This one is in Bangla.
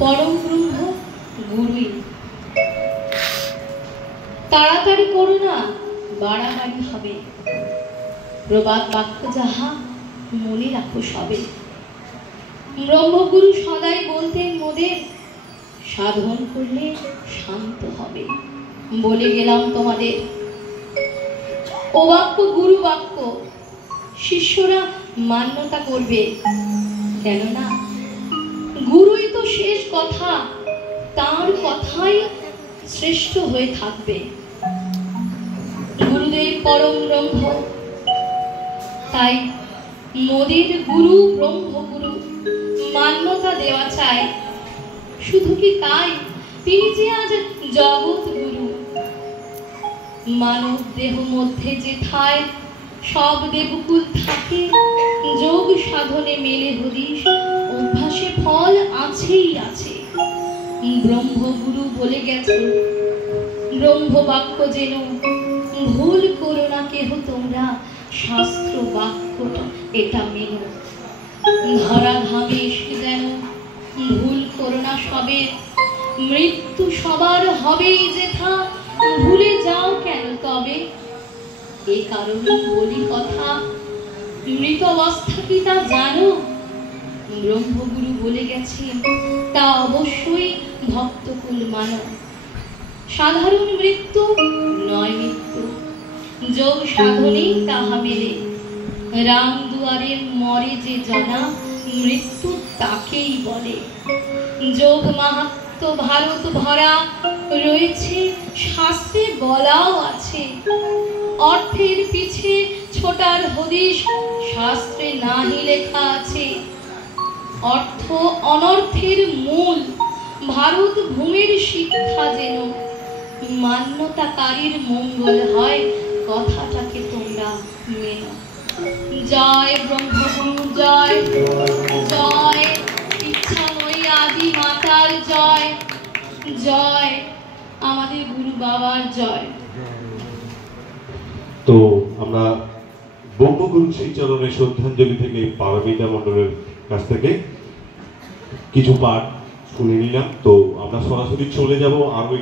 পরম ব্রহ্ম গুরুই। তাড়াতাড়ি করো না, বাড়াবাড়ি হবে। প্রবাদ বাক্য যাহা মনে রাখো সবে। ব্রহ্মগুরু সদাই বলতেন মোদের, সাধন করলে শান্ত হবে। বলে গেলাম তোমাদের, ও বাক্য গুরু বাক্য, শিষ্যরা মান্যতা করবে। কেননা গুরুই তো শেষ কথা, তার কথাই শ্রেষ্ঠ হয়ে থাকবে। গুরুদেব পরম ব্রহ্ম, তাই মোদের গুরু ব্রহ্মগুরু মান্যতা দেওয়া চাই। শুধু কি তাই, তিনি যে আজ জগৎ গুরু। মানব দেহ মধ্যে যেথায় সব দেবকুল থাকে, যোগ সাধনে মেলে হরিশ, অভ্যাসে ফল আছেই আছে। ব্রহ্মগুরু বলে গেছে, ব্রহ্ম বাক্য যেন ভুল করো না কেহ তোমরা, শাস্ত্র বাক্যটা এটা মেনো। ধরা ধামে এসে যেন ভুল করো না সবে, মৃত্যু সবার হবেই যেথা, ভুলে যাও কেন তবে। এ কারণে বলি কথা, মৃত অবস্থা কি তা জানো? ব্রহ্মগুরু বলে গেছেন, তা অবশ্যই ভক্তকুল মানো। সাধারণ মৃত্যু নয় মৃত্যু, যোগ সাধনেই তাহা মেলে। রাম দুয়ারে মরে যে জনা, মৃত্যু তাকেই বলে। যোগ মাহাত্ম্য ভারত ভরা রয়েছে, শাস্ত্রে বলাও আছে। অর্থের পিছে ছোটার হদিশ, শাস্ত্রে নাহি লেখা আছে। অর্থ অনর্থের মূল, ভারত ভূমির শিক্ষা যেন। মান্যতাকারীর মঙ্গল হয়, কথাটাকে তোমরা মেনো। জয় ব্রহ্মগুরু জয়, জয় ইচ্ছাময়ী আদি মাতার জয়, জয় আমাদের গুরু বাবার জয়। তো আমরা ব্রহ্মগুরু শ্রীচরণের শ্রদ্ধাঞ্জলি থেকে পারমিতা মণ্ডলের কাছ থেকে কিছু পাঠ শুনে নিলাম। তো আমরা সরাসরি চলে যাব আরো